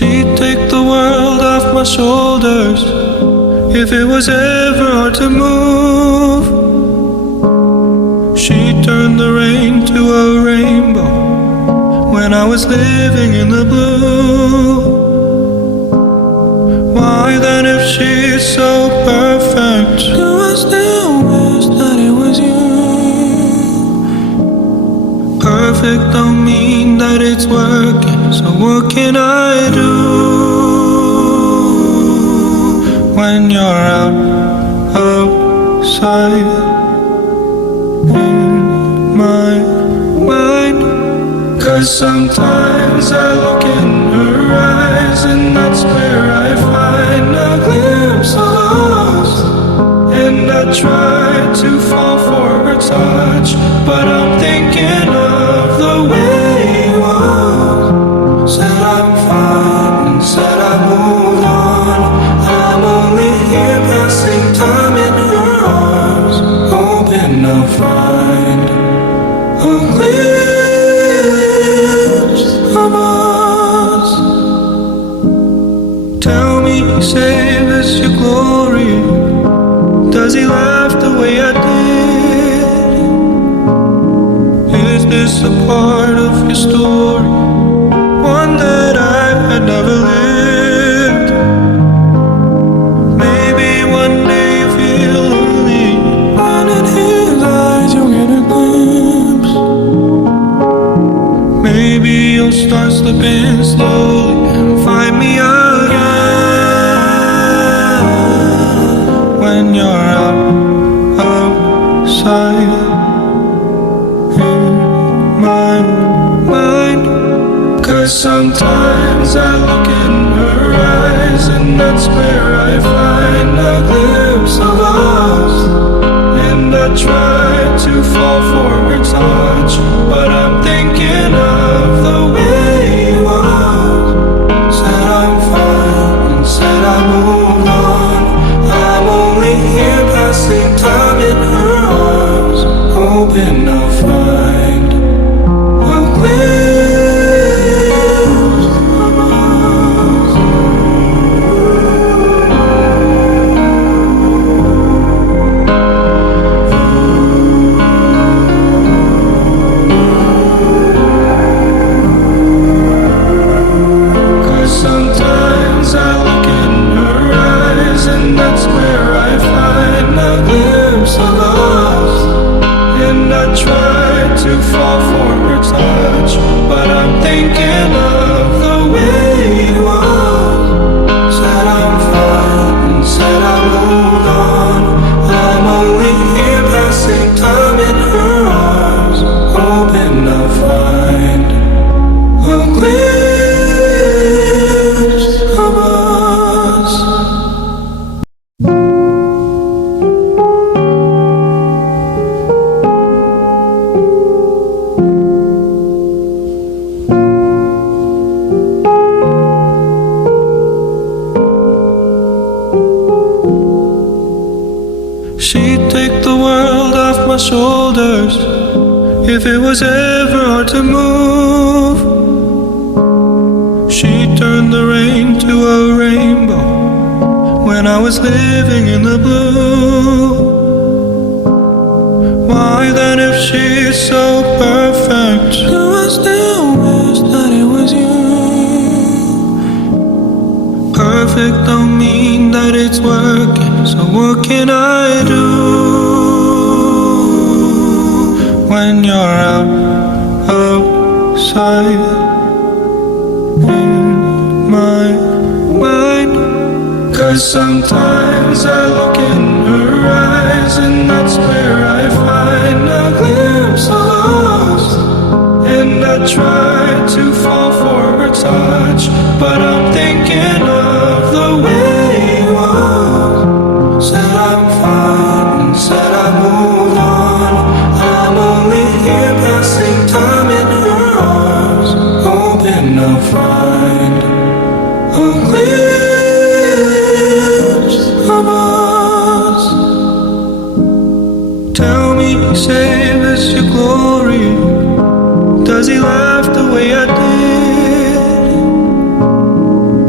She'd take the world off my shoulders if it was ever hard to move. She'd turn the rain to a rainbow when I was living in the blue. Why then, if she's so perfect, do I still wish that it was you? Perfect don't mean that it's working, so what can I do when you're outside in my mind? 'Cause sometimes I look in her eyes and that's where I find a glimpse of us. And I try to fall for her touch, but I'm thinking of the way you are. Said I'm fine and said I moved on. I'm only here passing time in her arms, hoping I'll find a glimpse of us. Tell me, save us your glory. Does he laugh the way I did? Is this a part of your story, one that I had never lived? Maybe one day you feel lonely, and in his eyes you'll get a glimpse. Maybe you'll start slipping slowly and find me again when you're outside in my mind. 'Cause sometimes I look in her eyes and that's where I find a glimpse of us. And I try to fall for her touch, but I'm thinking of the way you are. Said I'm fine and said I moved on. I'm only here passing time in her arms, hoping I'll find a glimpse of us. 'Cause sometimes I look in her eyes and that's where I find a glimpse of us. And I try to fall for her touch, but I'm thinking of the way you are. Said I'm fine and said I moved on. I'm only here passing time in her arms, hoping I'll find a glimpse of us. She'd take the world off my shoulders if it was ever hard to move. She'd turn the rain to a rainbow when I was living in the blue. Why then, if she's so perfect, do I still wish that it was you? Perfect don't mean that it's working, so what can I do when you're outside in my mind? 'Cause sometimes I look in her eyes and that's where I find a glimpse of us. And I try to fall for her touch, but I'm thinking of the way you are. Said I'm fine and said I moved on. I'm only here passing time in her arms, hoping I'll find a glimpse of us. Tell me, save us your glory. Does he laugh the way I did?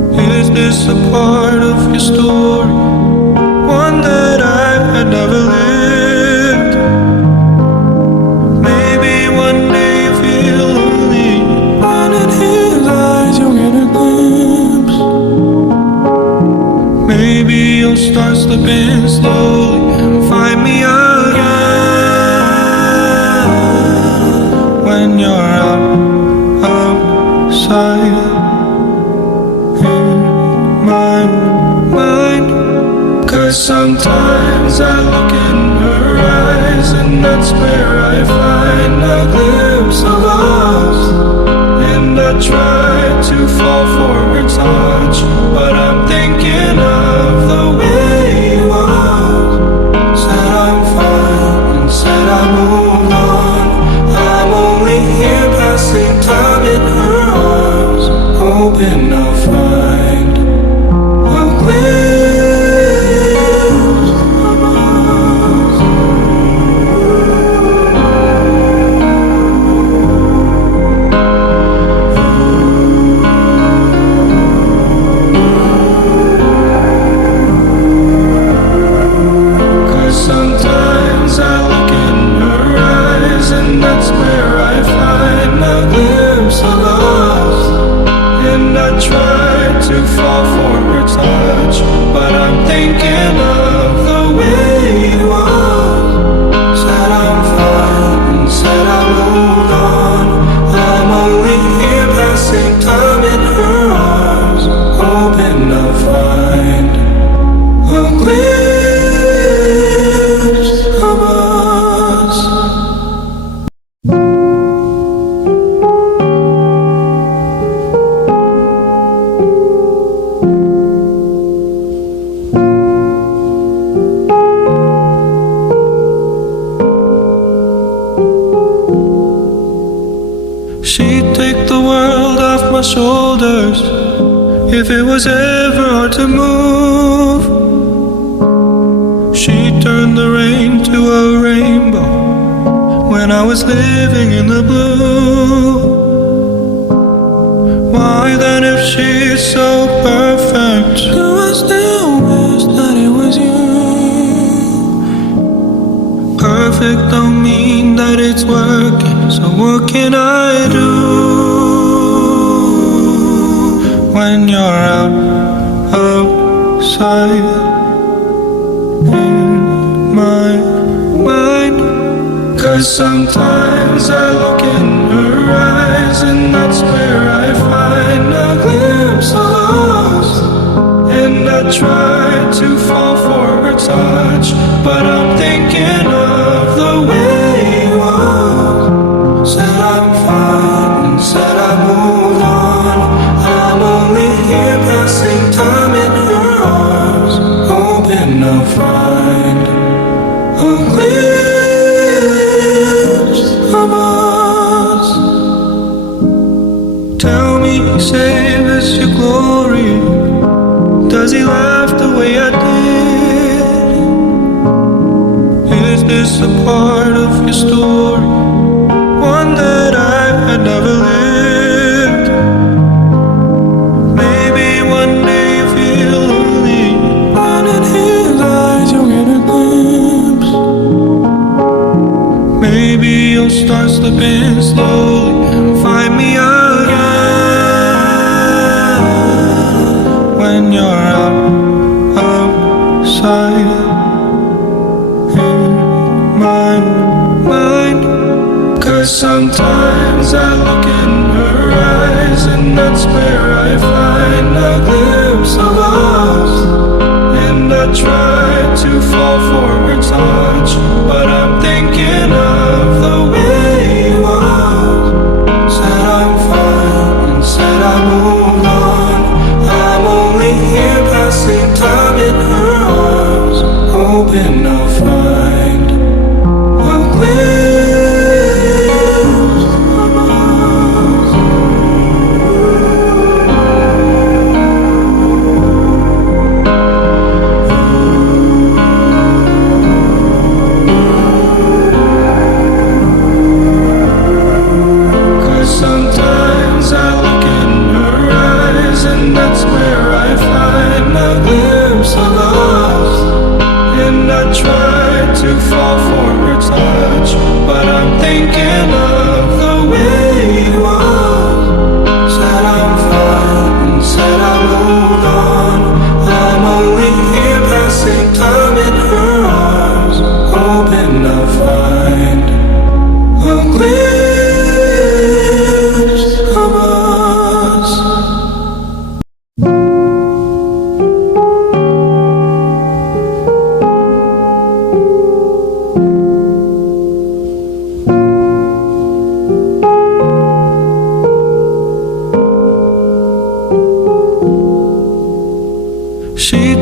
this a part of your story? One that I had never lived. Maybe one day you feel lonely, and in his eyes you'll get a glimpse. Maybe you'll start slipping slowly and find me again when you're outside. Sometimes I look in her eyes, and that's where I find a glimpse of us. And I try to fall for her touch, but I'm thinking of the way you are. Said I'm fine, and said I moved on. I'm only here passing time in her arms, hoping I'll find a glimpse. She'd take the world off my shoulders if it was ever hard to move. She'd turn the rain to a rainbow when I was living in the blue. Why then, if she's so perfect, do I still wish that it was you? Perfect don't mean that it's working, so what can I do when you're outside in my mind? 'Cause sometimes I look in her eyes, and that's where I find a glimpse of us. And I try to fall for her touch, but I'm thinking of the way you are. Said I'm fine, said I moved on. I'm only here passing time in her arms, hoping I'll find a glimpse of us. Tell me, save us your glory. Does he laugh the way I did? Is this a part of your story? One that I had never lived. Maybe one day you feel lonely, and in his eyes you'll get a glimpse. Maybe you'll start slipping slowly and find me again when you're outside in my mind. 'Cause sometimes I look in her eyes, and that's where I find a glimpse of us. And I try to fall for her touch, but I'm thinking of the way you are. Said I'm fine, and said I moved on. I'm only here passing time in her arms, hoping I'll find a glimpse.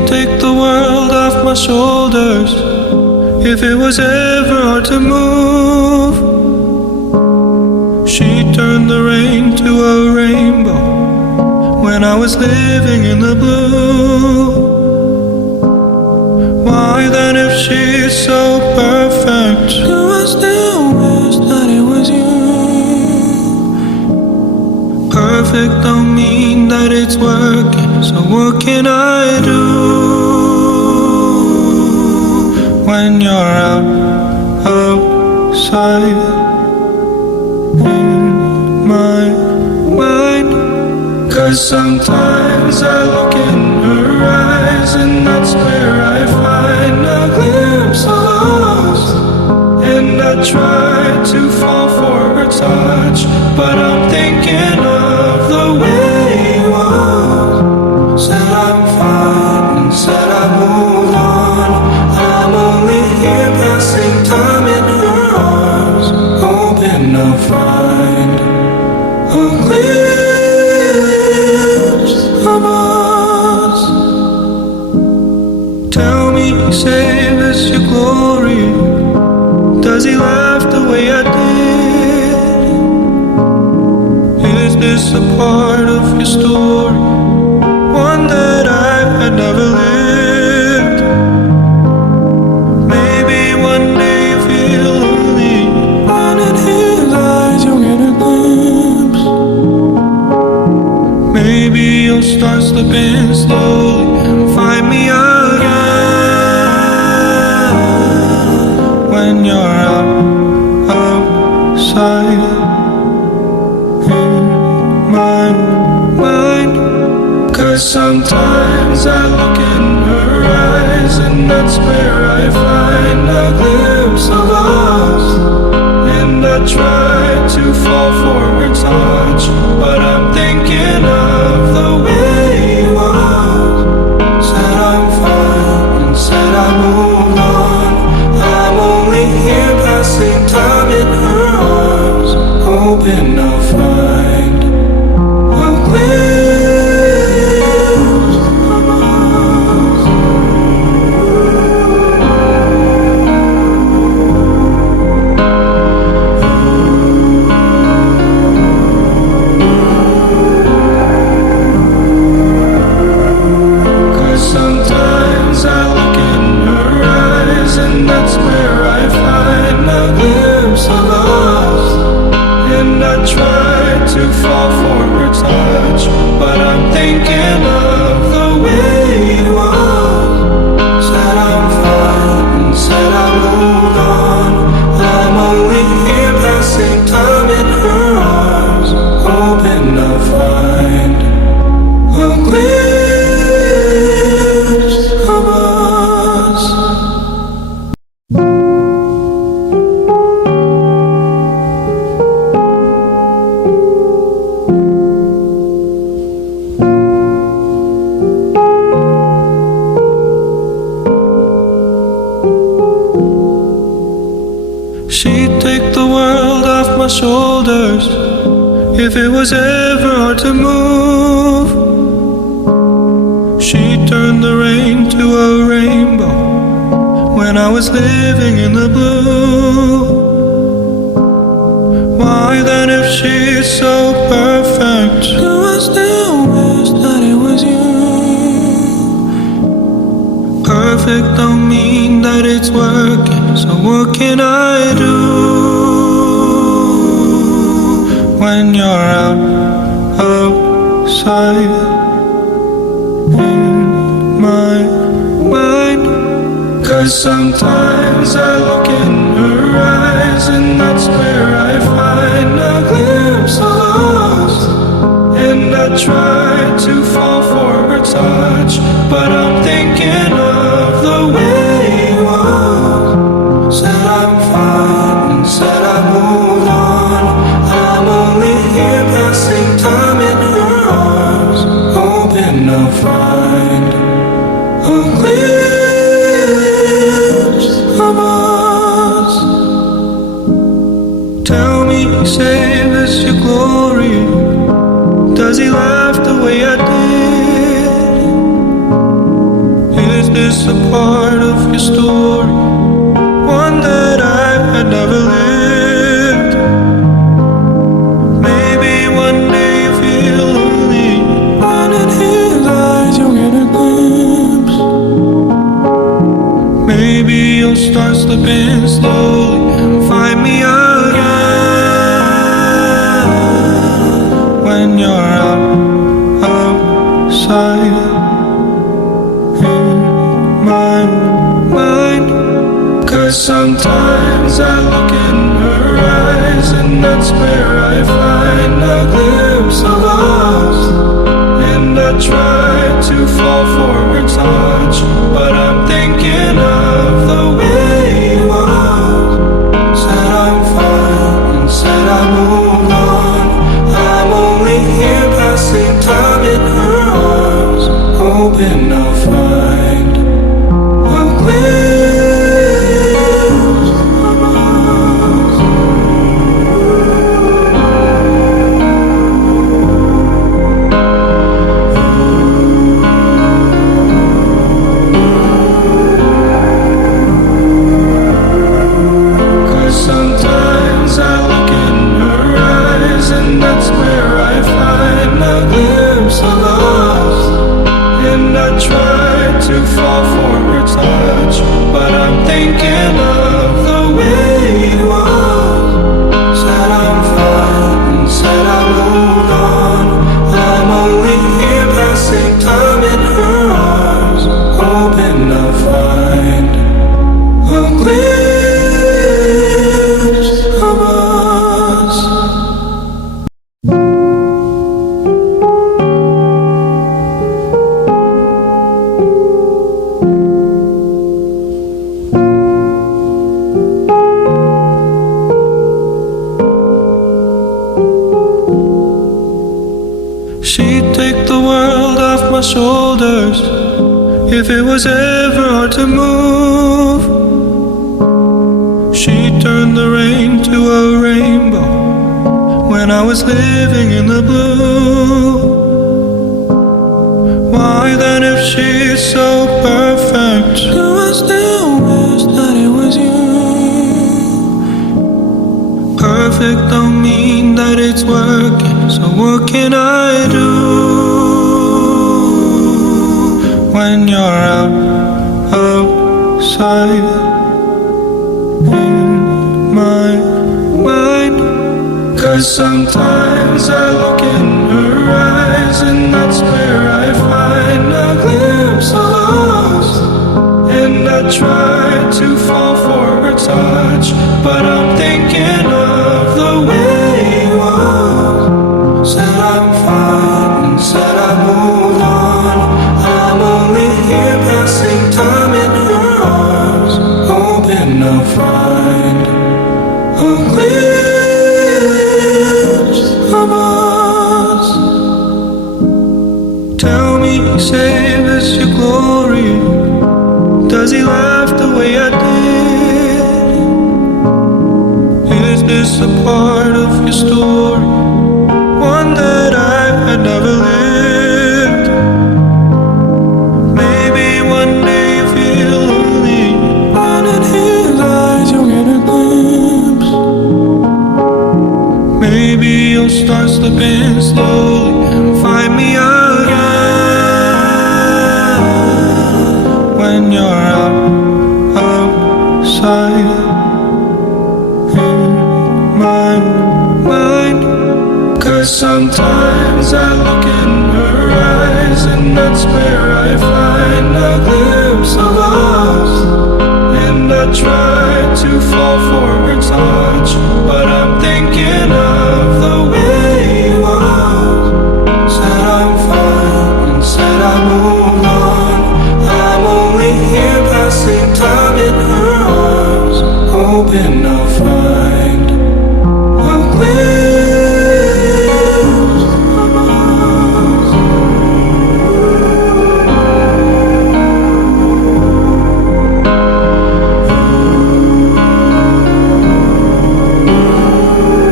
take the world off my shoulders. If it was ever hard to move, she'd turn the rain to a rainbow when I was living in the blue. Why then, if she's so perfect, do I still wish that it was you? Perfect don't mean that it's working, so what can I do when you're outside in my mind? 'Cause sometimes I look in her eyes, and that's where I find a glimpse of us. And I try to fall for her touch, but I'm thinking of the way you was. Said I'm fine and said I moved on. I'm only here passing time in her arms, hoping I'll find a glimpse of us. Tell me, save us your glory. Does he laugh the way I did? Is this a part of your story, one that I had never lived? Maybe one day you feel lonely, and in his eyes you'll get a glimpse. Maybe you'll start slipping slowly and find me again when you're outside in my mind. 'Cause sometimes I look in her eyes, and that's where I find a glimpse of us. And I try to fall for her touch, but I'm thinking of the way you was. Said I'm fine and said I moved on. I'm only here passing time in her arms, hoping I'll find a glimpse of us. 'Cause sometimes I look in her eyes, and that's where I find a glimpse of us. And I try to fall for her touch, but I'm thinking of the way you was. Said I'm fine and said I moved on. I'm only here passing time in her arms, hoping I'll find a glimpse of us. She'd take the world off my shoulders. If it was ever hard to move, she'd turn the rain to a rainbow when I was living in the blue. Why then, if she's so perfect, do I still wish that it was you? Perfect don't mean that it's working, so what can I do when you're outside in my mind? 'Cause sometimes I look in her eyes, and that's where I find a glimpse of us. And I try to fall for her touch, but I'm thinking of the way you was. Said I'm fine and said I moved on. I'm only here passing time in her arms, hoping I'll find a glimpse of us. Tell me, save us your glory. Does he laugh the way I did? this a part of your story? One that I had never lived. Maybe one day you feel lonely, and in his eyes you'll get a glimpse. Maybe you'll start slipping slowly and find me again when you're outside. Sometimes I look in her eyes, and that's where I find a glimpse of us. And I try to fall for her touch, but I'm thinking of the way you are. Said I'm fine, and said I moved on. I'm only here passing time in her arms, hoping I'll find a glimpse. She'd take the world off my shoulders if it was ever hard to move. She'd turn the rain to a rainbow when I was living in the blue. Why then, if she's so perfect, do I still wish that it was you? Perfect don't mean that it's working, so what can I do when you're outside in my mind? 'Cause sometimes I look in her eyes, and that's where I find a glimpse of us. And I try to fall for her touch, but I'm thinking of the way you are. Said I'm fine, and said I moved on. I'm only here passing time in her arms, hoping I'll find a glimpse of us. Tell me, save us your glory. Does he laugh the way I did? Is this a part of your story? One that I had never lived. Maybe one day you feel lonely, and in his eyes you'll get a glimpse. Maybe you'll start slipping slowly and find me again when you're outside in my mind. 'Cause sometimes I look in her eyes, and that's where I find a glimpse of us. And I try to fall for her touch, but I'm thinking of the way you are. Said I'm fine, and said I moved on. I'm only here passing time in her arms, hoping I'll find a glimpse.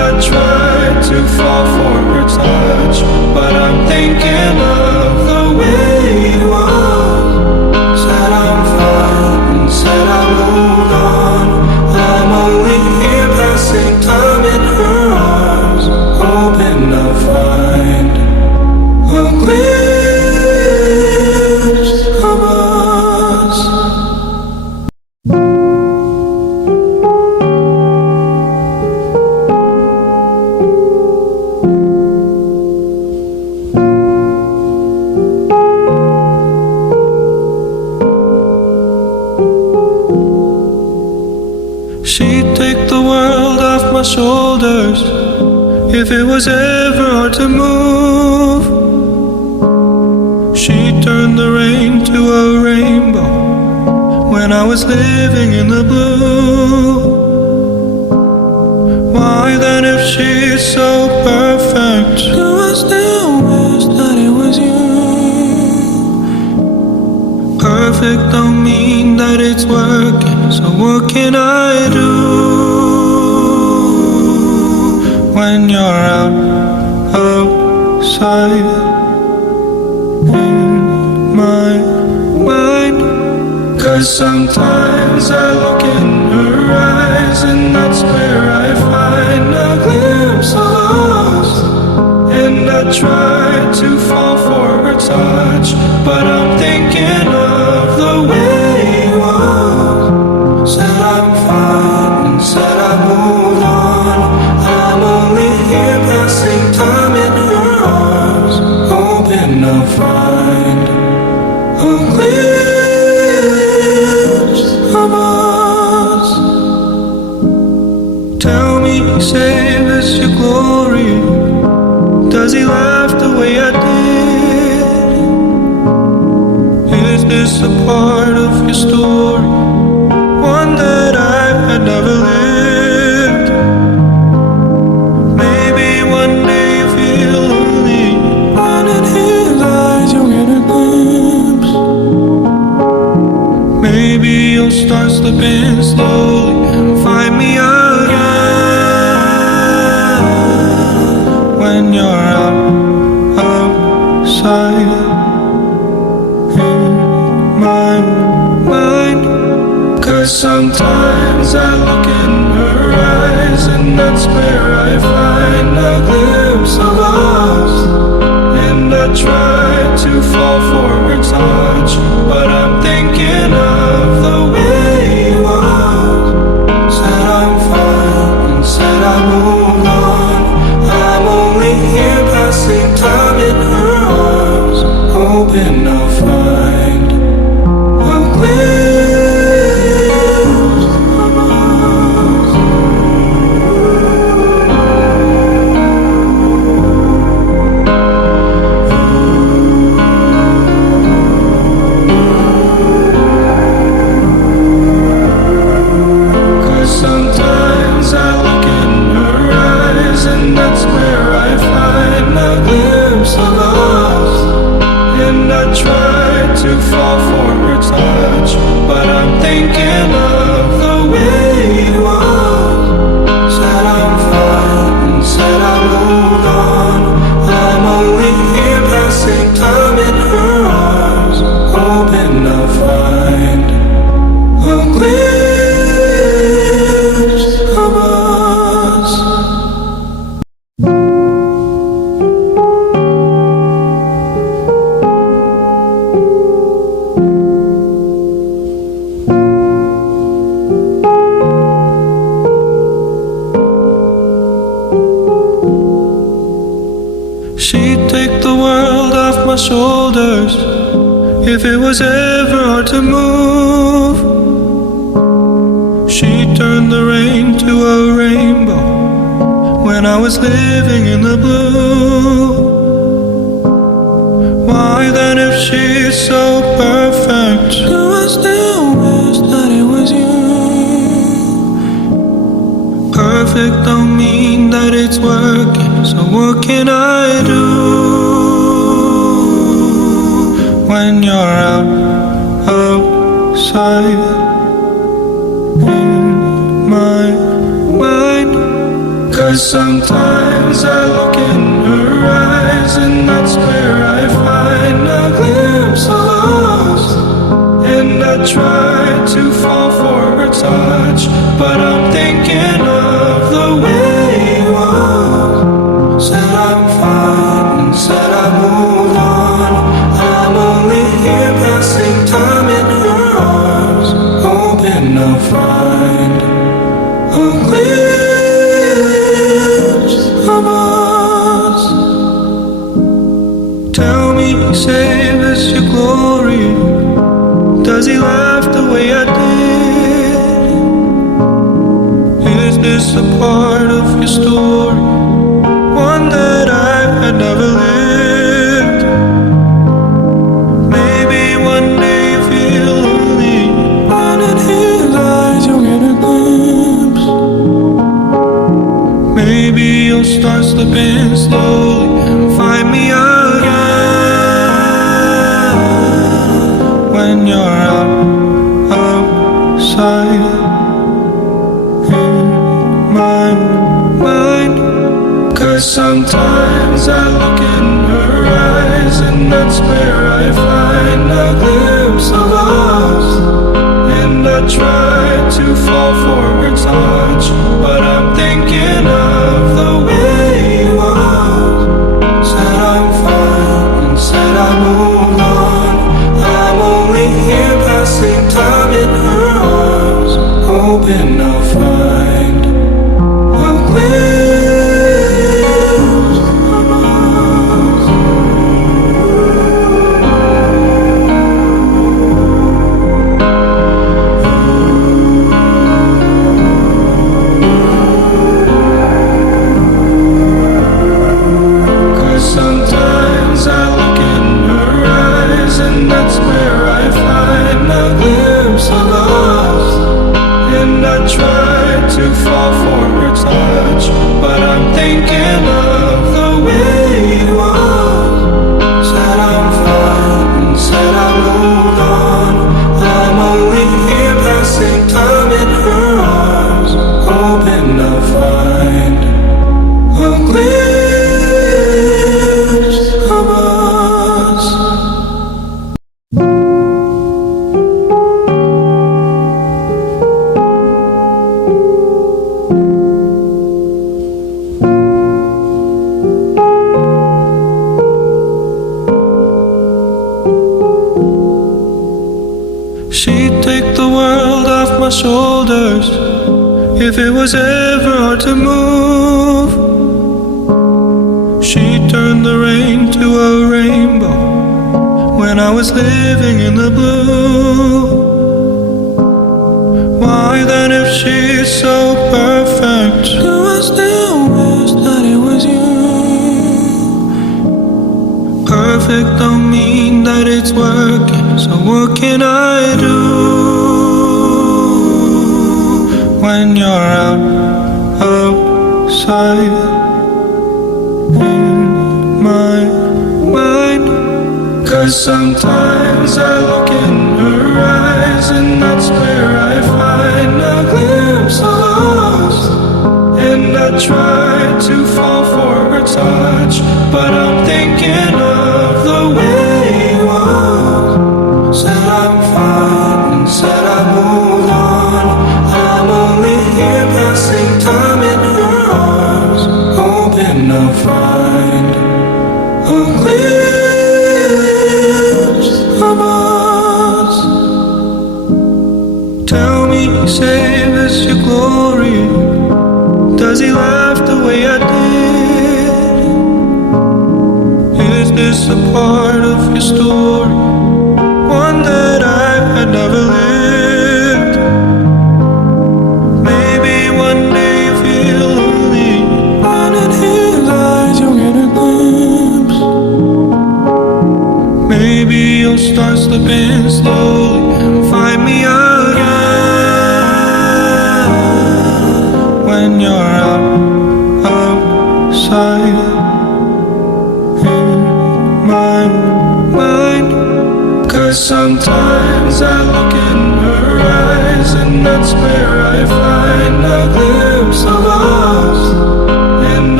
fall for her touch, but I'm thinking of the way it was. Said I'm fine, said I moved on. I'm only here passing time in her arms, hoping I'll find a glimpse of us. She'd take the world off my shoulders if it was ever hard to move. She'd turn the rain to a rainbow when I was living in the blue. Why then, if she's so perfect, do I still wish that it was you? Perfect don't mean that it's working, so what can I do when you're outside in my mind? 'Cause sometimes I look in her eyes, and that's where I find a glimpse of us. And I try to fall for her touch, but I'm thinking of the way it was. Said I'm fine, said I moved on. I'm only here passing time in her arms, hoping I'll find a glimpse of us. Tell me, save us your glory. Does he laugh the way I did? Is this a part of your story, one that I had never lived? Maybe one day you feel lonely, and in his eyes you'll get a glimpse. Maybe you'll start slipping slowly and find me again when you're outside in my mind. 'Cause sometimes I look in her eyes, and that's where I find a glimpse of us. And I try to fall for her touch, but I'm thinking of the way it was. Said I'm fine, said I moved on. I'm only here passing time in her arms, hoping I'll find a glimpse of us. 'Cause sometimes I look in her eyes, and that's where I find a glimpse of us. And I try to fall for her touch, but I'm thinking of the way it was. Said I'm fine, said I moved on. I'm only here passing time in her arms, hoping I'll find a glimpse of us. She'd take the world off my shoulders if it was ever hard to move. She'd turn the rain to a rainbow when I was living in the blue. Why then, if she's so perfect, do I still wish that it was you? Perfect don't mean that it's working, so what can I do when you're outside in my mind? 'Cause sometimes sometimes I look in her eyes, and that's where I find a glimpse of us. And I try to fall for her touch, but I'm thinking of the way it was. Said I'm fine, and said I moved on. I'm only here passing time in her arms, hoping I'll find a glimpse of us. Tell me, save us your glory. Does he laugh the way I did? Is this a part of your story, one that I had never lived? Maybe one day you feel lonely, and in his eyes you'll get a glimpse. Maybe you'll start slipping slowly and find me again when you're outside in my mind. 'Cause sometimes I look in her eyes, and that's where I find a glimpse of us. And I try to fall for her touch, but I'm thinking of the way it was. Said I'm fine, and said I moved on. I'm only here passing time in her arms, hoping I'll find a glimpse of us. 'Cause sometimes I look in her eyes, and that's where I find a glimpse of us. And I try to fall for her touch, but I'm thinking of the way it was. Said I'm fine, and said I moved on. I'm only here passing time in her arms, hoping I'll find a glimpse of us. She'd take the world off my shoulders if it was ever hard to move. She'd turn the rain to a rainbow when I was living in the blue. Why then, if she's so perfect, do I still wish that it was you? Perfect don't mean that it's working, so what can I do when you're outside in my mind? 'Cause sometimes I look in her eyes, and that's where I find a glimpse of us. And I try to fall for her touch, but I'm thinking of the way it was. Said I'm fine, and said I moved on. I'm only here passing time in her arms, hoping I'll find a glimpse of us. Tell me, save us your glory. Does he laugh the way I did? Is this a part of your story, one that I had never lived? Maybe one day you feel lonely, and in his eyes you'll get a glimpse. Maybe you'll start slipping slowly and find me again when you're outside in my mind. 'Cause sometimes I look in her eyes, and that's where I find a glimpse of us. And I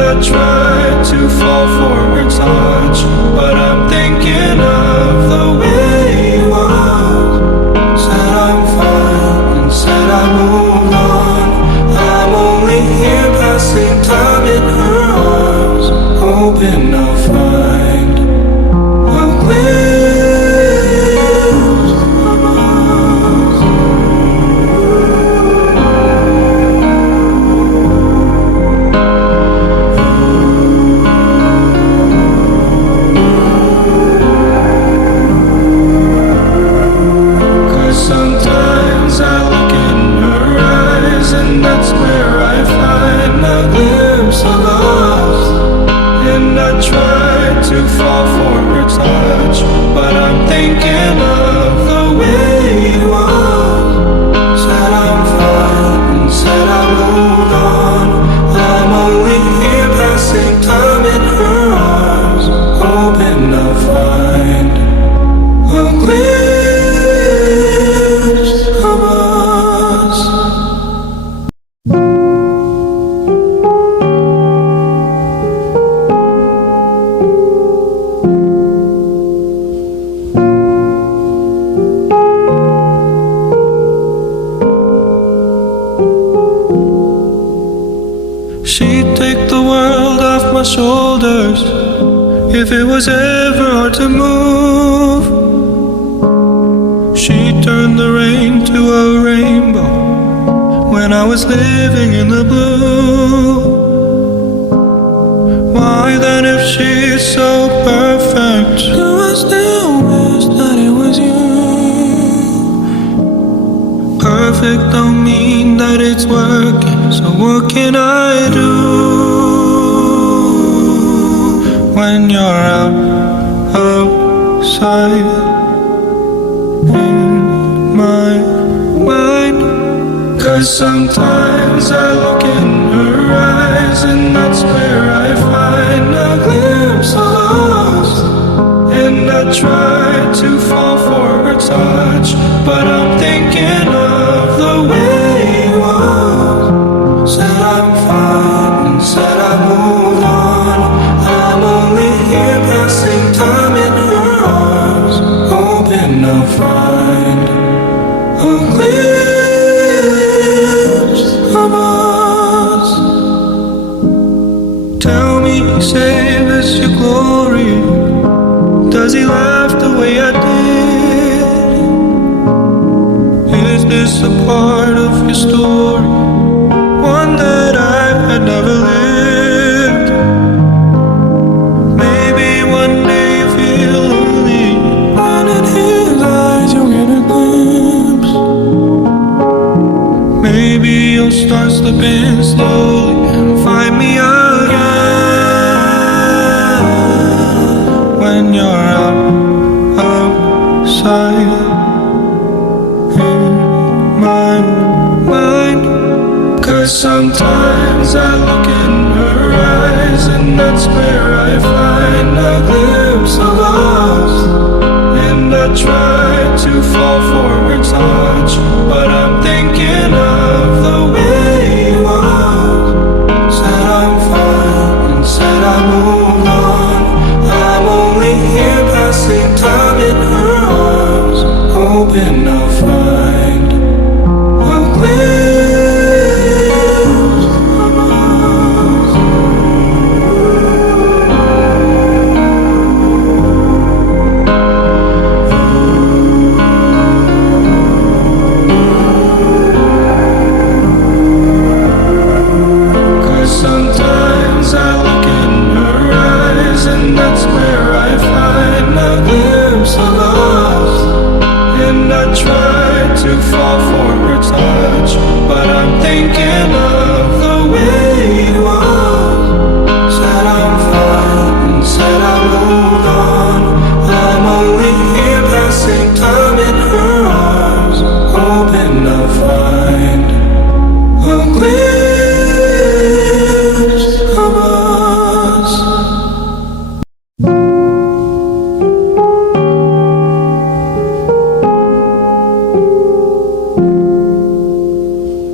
I try to fall for her touch, but I'm thinking of the way he was. Said I'm fine and said I moved on. I'm only here passing time in her arms, hoping I'll find a glimpse of us. 'Cause sometimes I look in her eyes, and that's where I find a glimpse of us. And I try to fall for her touch, but I'm thinking of the way he was. Said I'm fine and said I moved on. I'm only here passing time in her arms, hoping I'll find a glimpse of us. She'd take the world off my shoulders if it was ever hard to move. She'd turn the rain to a rainbow when I was living in the blue. Why then, if she's so perfect, do I still wish that it was you? Perfect don't mean that it's working, so what can I do when you're outside in my mind? 'Cause sometimes I look in her eyes, and that's where I find a glimpse of us. And I try to fall for her touch, but I'm thinking of the way he was. Said I'm fine and said I moved on. I'm only here passing time in her arms, hoping I'll find a glimpse of us. Tell me, save us your glory. Does he laugh the way I did? Is this a part of your story, one that I had never lived? Maybe one day you feel lonely, and in his eyes you'll get a glimpse. Maybe you'll start slipping slowly and find me again when you're outside in my mind. 'Cause sometimes I look in her eyes, and that's where I find a glimpse of us. And I try to fall for her touch, but I'm thinking of the way he was. Said I'm fine and said I moved on. I'm only here passing time in her arms, hoping I'll find a glimpse of us. 'Cause sometimes I look in her eyes, and that's where I find a glimpse of us. And I try to fall for her touch, but I'm thinking of the way he was. Said I'm fine and said I moved on. I'm only here passing time in her arms, hoping I'll find a glimpse of us.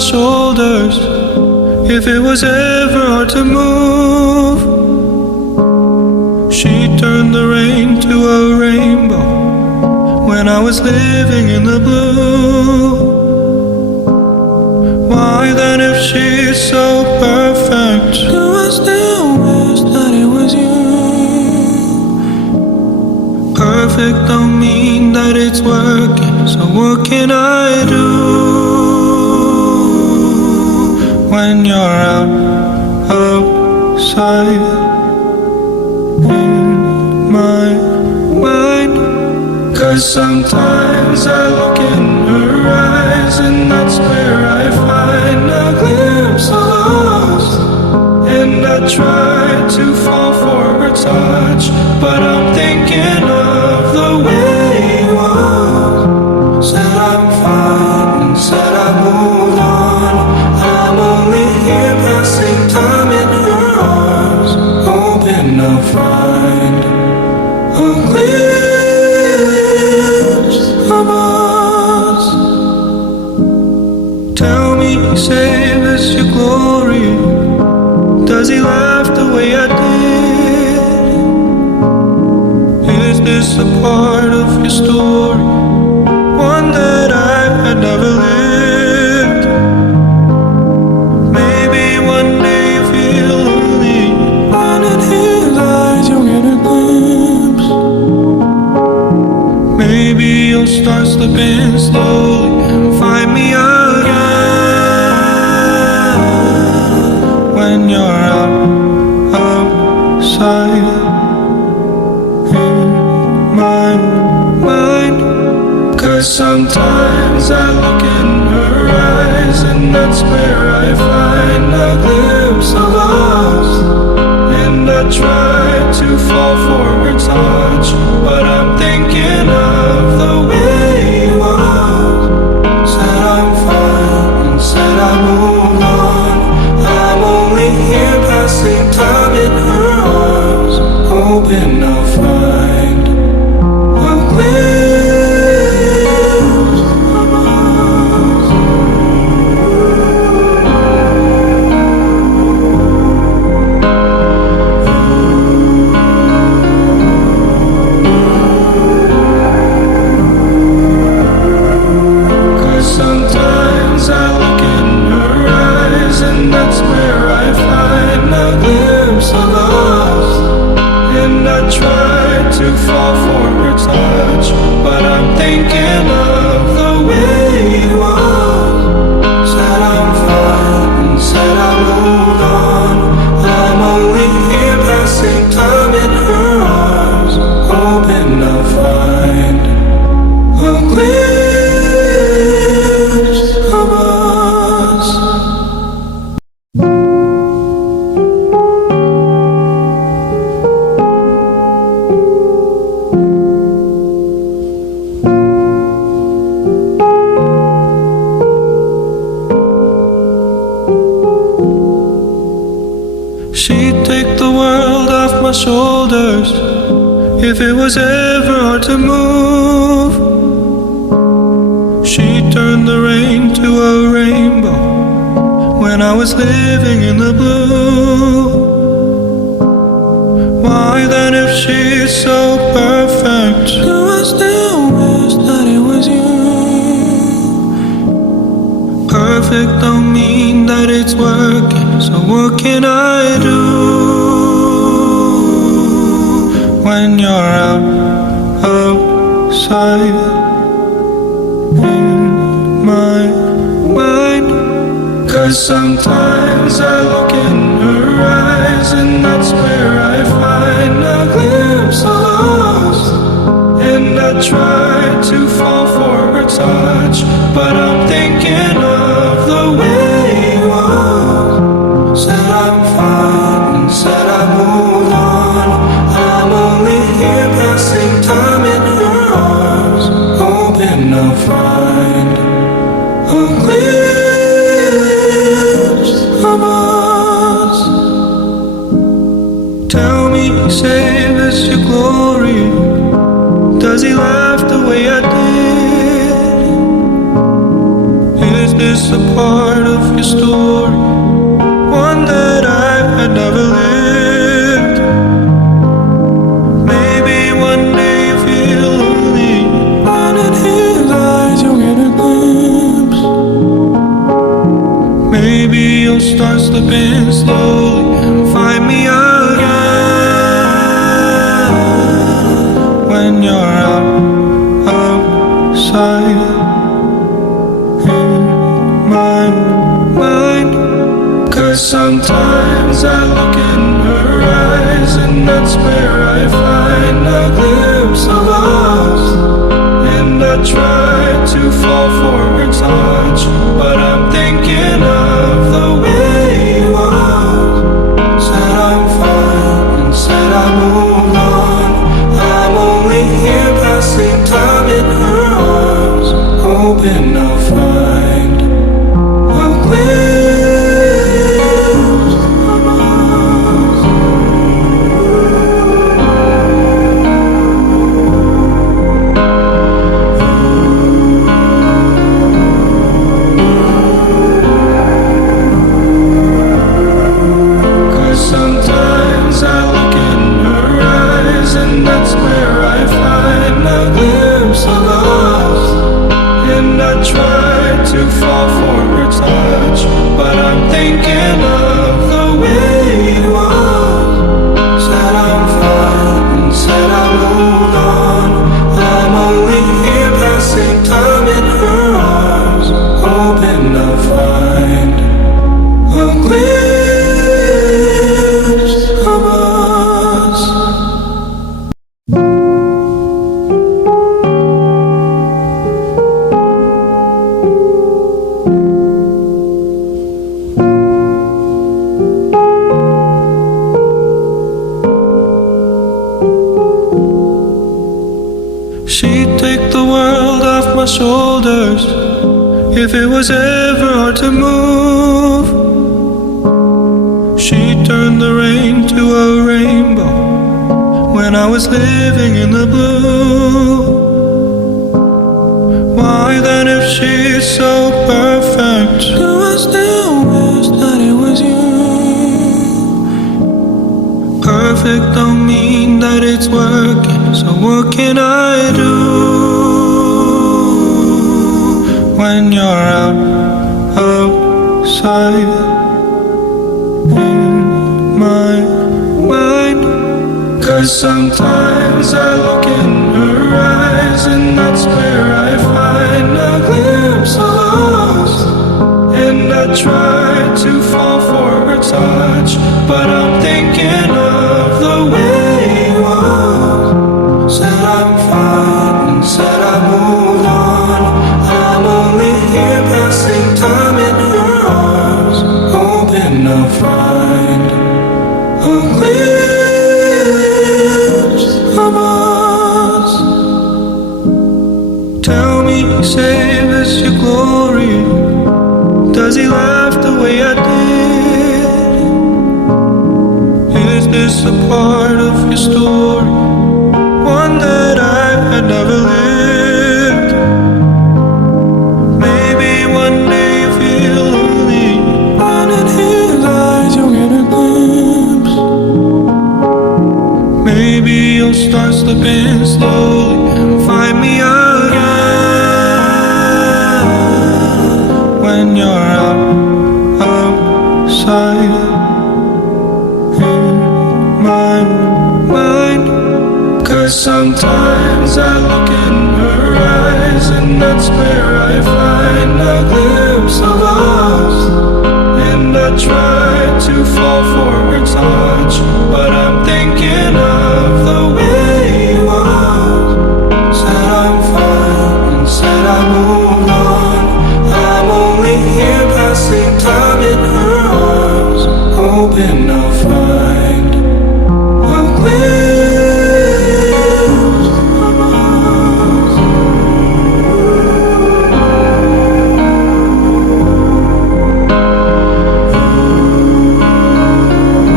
shoulders. If it was ever hard to move, she turned the rain to a rainbow when I was living in the blue. Why then, if she's so perfect, do I still wish that it was you? Perfect don't mean that it's working, so what can I do when you're outside in my mind? 'Cause sometimes I look in her eyes, and that's where I find a glimpse of us. And I try to fall for her touch, but I'm thinking of the way it was. Said I'm fine, and said I moved on. I'm only here passing time in her arms, hoping I'll find a glimpse of us. Tell me, save us your glory. Does he laugh the way I did? Is this a part of your story, one that I had never lived? Maybe one day you feel lonely, and in his eyes you'll get a glimpse. Maybe you'll start slipping slowly and find me again when you're outside in my mind. 'Cause sometimes I look in her eyes, and that's where I find a glimpse of us. And I try to fall for her touch, but I'm thinking of the way it was. Said I'm fine, and said I moved on. I'm only here passing time in her arms, hoping I'll find a glimpse of us. 'Cause sometimes I look in her eyes, and that's where I find a glimpse of us. And I try to fall for her touch, but I'm thinking of the way it was. Said I'm fine, and said I moved on. I'm only here passing time in her arms, hoping I'll find a glimpse of us. She'd take the world off my shoulders if it was ever hard to move. She turned the rain to a rainbow when I was living in the blue. Why then, if she's so perfect, do I still wish that it was you? Perfect don't mean that it's working, so what can I do when you're outside in my mind? 'Cause sometimes I look in her eyes, and that's where I find a glimpse of us. And I try to fall for her touch, but I'm thinking of the way it was. Said I'm fine, and said I moved on. I'm only here passing time in her arms, hoping I'll find a glimpse of us. Tell me, save us your glory. Does he laugh the way I did? Is this a part of your story? One that I had never lived. Maybe one day you feel lonely, and in his eyes you'll get a glimpse. Maybe you'll start slipping slowly and find me again when you're outside. Sometimes I look in her eyes, and that's where I find a glimpse of us. And I try to fall for her touch, but I'm thinking of the way you was. Said I'm fine and said I moved on. I'm only here passing time in her arms, hoping I'll find a glimpse. She'd take the world off my shoulders if it was ever hard to move. She'd turn the rain to a rainbow when I was living in the blue. Why then, if she's so perfect, do I still wish that it was you? Perfect don't mean that it's working, so what can I do when you're outside in my mind? 'Cause sometimes I look in her eyes, and that's where I find a glimpse of us. And I try to fall for her touch, but I'm thinking of the way you was. Said I'm fine and said I moved on. I'm only here passing time in her arms, hoping I'll find a glimpse of us. Tell me, save us your glory. Does he laugh the way I did? Is this a part of your story? One that I had never lived. Maybe one day you feel lonely, and in his eyes you'll get a glimpse. Maybe you'll start slipping slowly and find me again when you're outside in my mind. 'Cause sometimes I look in her eyes, and that's where I find a glimpse of us. And I try to fall for her touch, but I'm thinking of the way you was. Said I'm fine and said I moved on. I'm only here passing time in her arms, hoping I'll find a glimpse of us.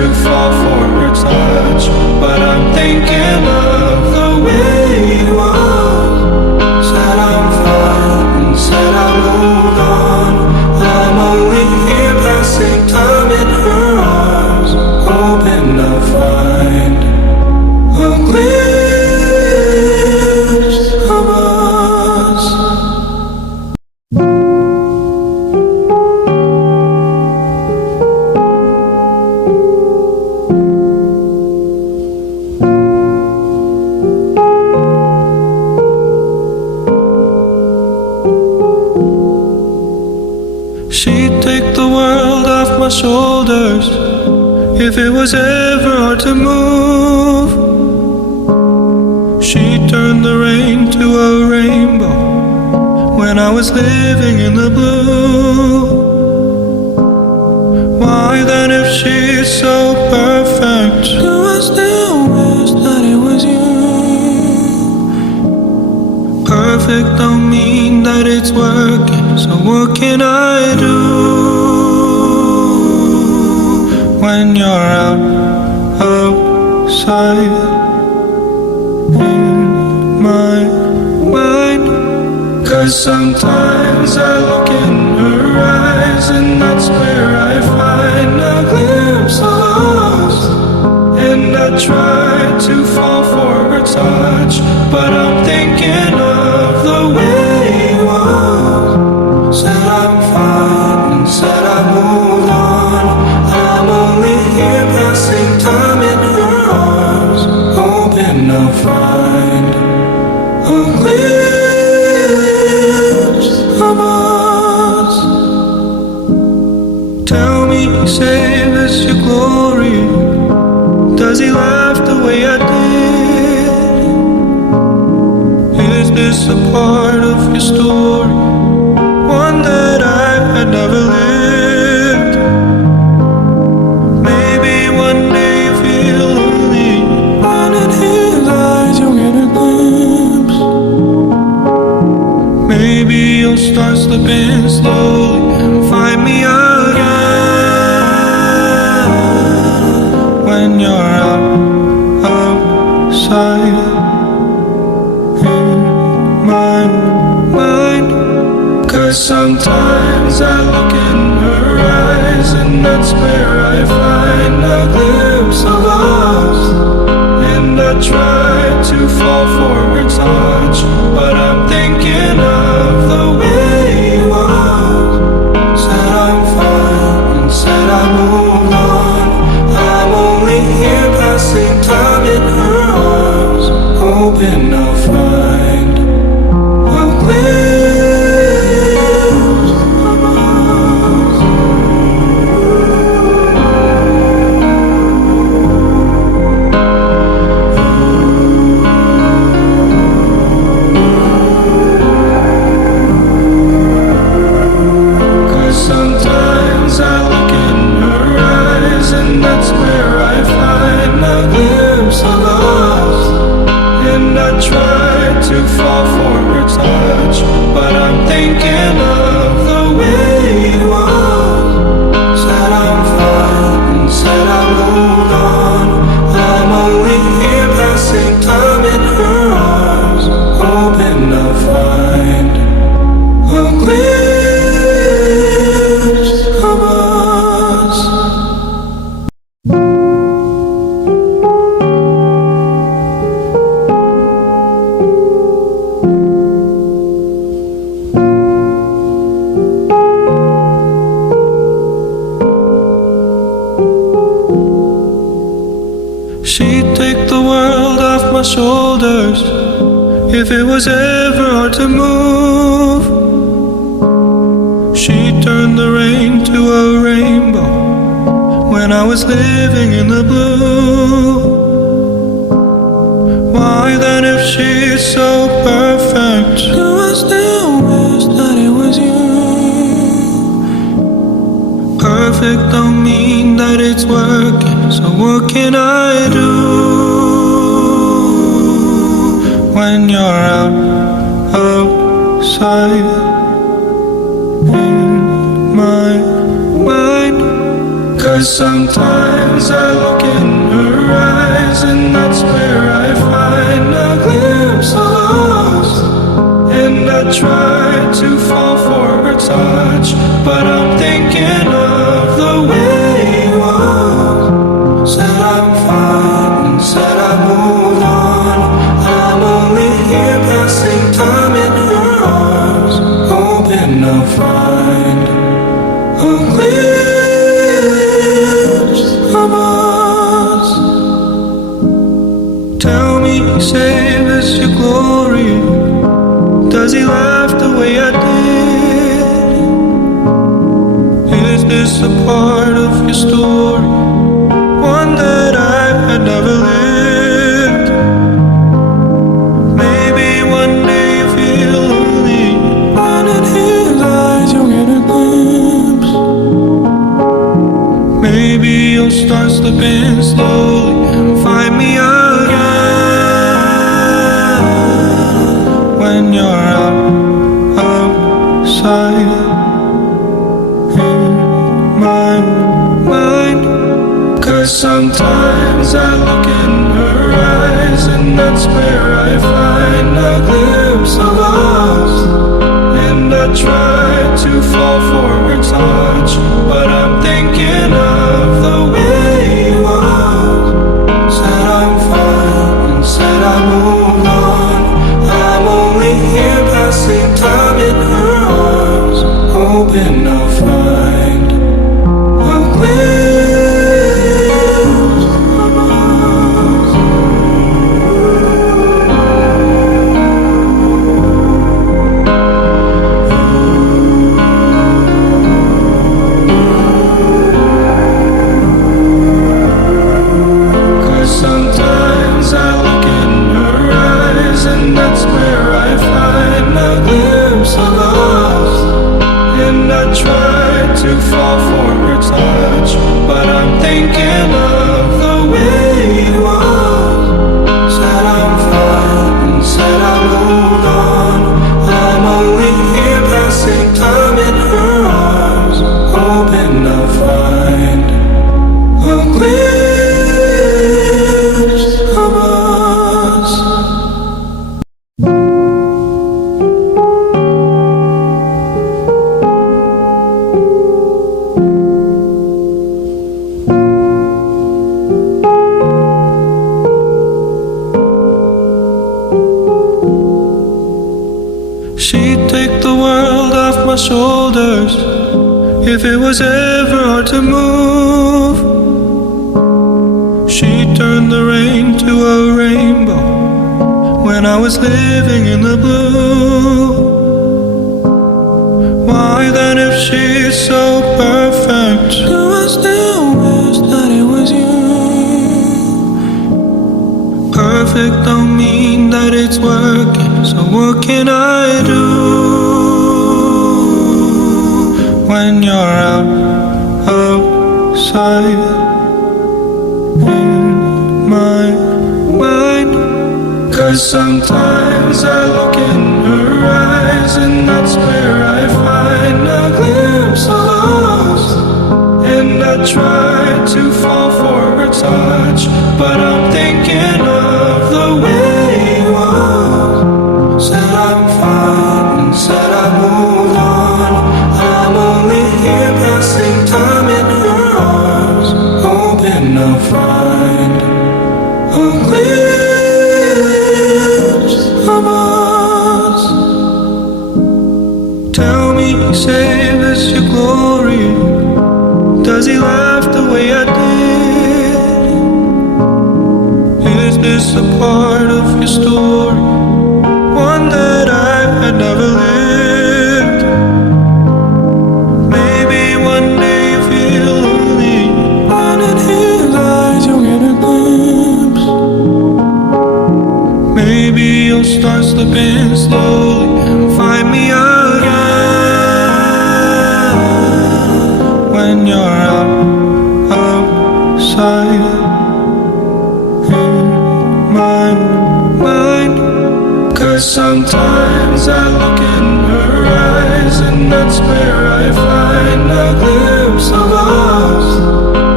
to fall for her touch, but I'm thinking of the way you are. Said I'm fine and said I moved on. I'm only here passing time in her arms, hoping I'll find a glimpse of us. She'd take the world off my shoulders if it was ever hard to move. She'd turn the rain to a rainbow when I was living in the blue. Why then, if she's so perfect, do I still wish that it was you? Perfect don't mean that it's working, so what can I do when you're outside in my mind? 'Cause sometimes I look in her eyes, and that's where I find a glimpse of us. And I try to fall for her touch, but I'm thinking of the way you are. Said I'm fine and said I moved on. I'm only here passing time in her arms, hoping I'll find a glimpse of us. Tell me, save us your glory. Does he laugh the way I did? Is this a part of your story, one that I had never lived? Maybe one day you feel lonely, and in his eyes you'll get a glimpse. Maybe you'll start slipping slowly and find me again when you're outside in my mind. 'Cause sometimes I look in her eyes, and that's where I find a glimpse of us. And I try to fall for her touch, but I'm thinking of the way you are. Said I'm fine and said I moved on. I'm only here passing time in her arms, hoping I'll find a glimpse of us. 'Cause sometimes I look in her eyes, and that's where I find a glimpse of us. And I try to fall for her touch, but I'm thinking of the way you are. Said I'm fine and said I moved on. I'm only here passing time in her arms, hoping I'll find a glimpse of us. She'd take the world off my shoulders if it was ever hard to move. She'd turn the rain to a rainbow when I was living in the blue. Why then, if she's so perfect, do I still wish that it was you? Perfect don't mean that it's working, so what can I do when you're outside in my mind? 'Cause sometimes I look in her eyes, and that's where I find a glimpse of us. And I try to fall for her touch, but I'm thinking of the way it was. Said I'm fine, and said I moved on. I'm only here passing time in her arms, hoping I'll find a glimpse of us. Tell me, save us your glory. Does he laugh the way I did? Is this a part of your story, one that I had never lived? Maybe one day you feel lonely, and in his eyes you'll get a glimpse. Maybe you'll start slipping slowly and find me again when you're outside in my mind. 'Cause sometimes I look in her eyes, and that's where I find a glimpse of us. And I try to fall for her touch, but I'm thinking of the way it was. Said I'm fine, and said I moved on. I'm only here passing time in her arms, hoping I'll find a glimpse of us. 'Cause sometimes I look in her eyes, and that's where I find a glimpse of us. And I try to fall for her touch, but I'm thinking of the way it was. Said I'm fine, and said I moved on. I'm only here passing time in her arms, hoping I'll find a glimpse of us. She'd take the world off my shoulders if it was ever hard to move. She'd turn the rain to a rainbow when I was living in the blue. Why then, if she's so perfect, do I still wish that it was you? Perfect don't mean that it's working, so what can I do when you're outside in my mind? 'Cause sometimes I look in her eyes, and that's where I find a glimpse of us. And I try to fall for her touch, but I'm thinking of the way it was. Said I'm fine, and said I moved on. I'm only here passing time in her arms, hoping I'll find a glimpse of us. Tell me, save us your glory. Does he laugh the way I did? Is this a part of your story, one that I had never lived? Maybe one day you feel lonely, and in his eyes you'll get a glimpse. Maybe you'll start slipping slowly and find me again when you're outside in my mind. 'Cause sometimes I look in her eyes, and that's where I find a glimpse of us.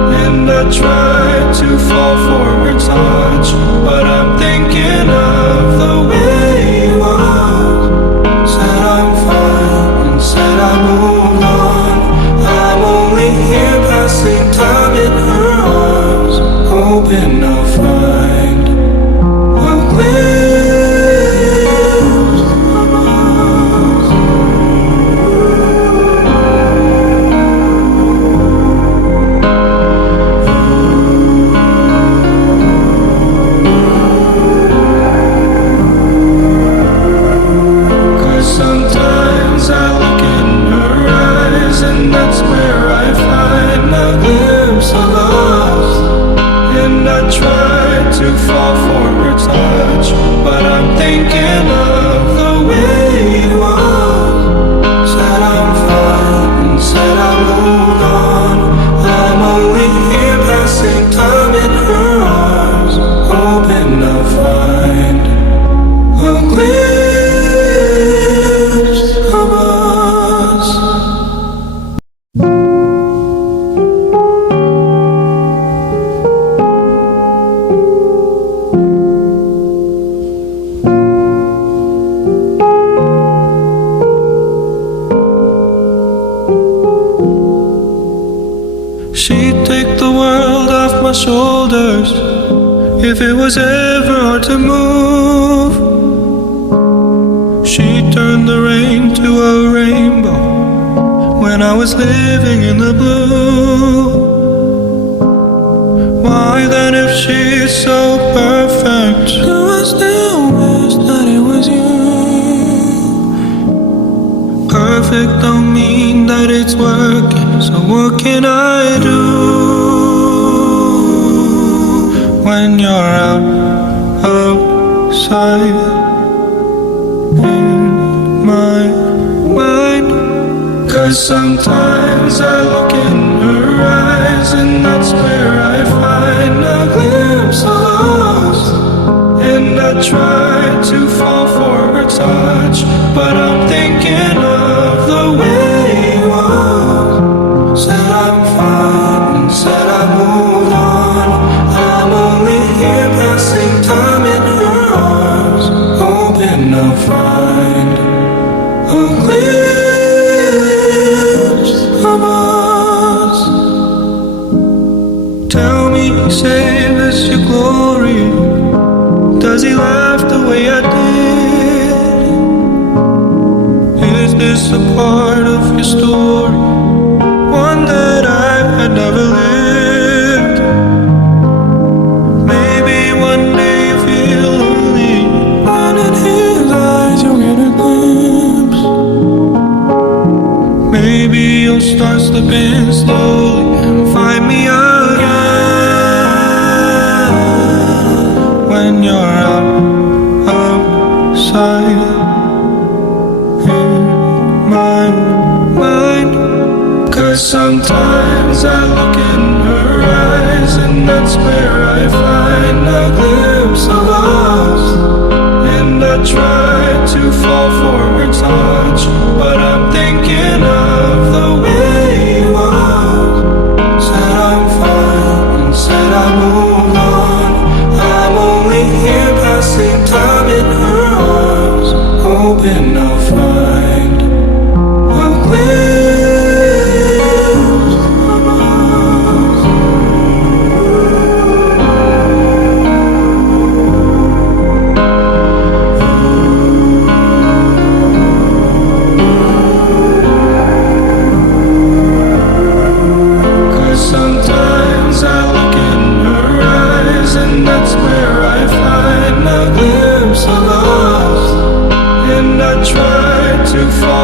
try to fall for her touch, but I'm thinking of the way you are. Said I'm fine and said I moved on. I'm only here passing time in her arms, hoping I'll find a glimpse of us. 'Cause sometimes I look in her eyes, and that's where I find a glimpse of us. And I try to fall for her touch, but I'm thinking of the way you are. Said I'm fine and said I moved on. I'm only here passing time in her arms, hoping I'll find a glimpse of us. She'd take the world off my shoulders if it was ever hard to move. She'd turn the rain to a rainbow when I was living in the blue. Why then, if she's so perfect, do I still wish that it was you? Perfect don't mean that it's working, so what can I do when you're outside in my mind? 'Cause sometimes I look in her eyes, and that's where I find a glimpse of us. And I try to fall for her touch, but I'm thinking of the way you are. Said I'm fine and said I moved on. I'm only here passing time in her arms, hoping I'll find a glimpse of us. Tell me, save us your glory. Does he laugh the way I did? Is this a part of your story, one that I had never lived? Maybe one day you feel lonely, and in his eyes you'll get a glimpse. Maybe you'll start slipping slowly and find me again when you're outside in my mind. 'Cause sometimes I look in her eyes, and that's where I find a glimpse of us. And I try to fall for her touch, but I'm thinking of the way you are. Said I'm fine and said I moved on. I'm only here passing time in her arms, hoping I'll find a glimpse of us. 'Cause sometimes I look in her eyes, and that's where I find a glimpse of us. And I try to fall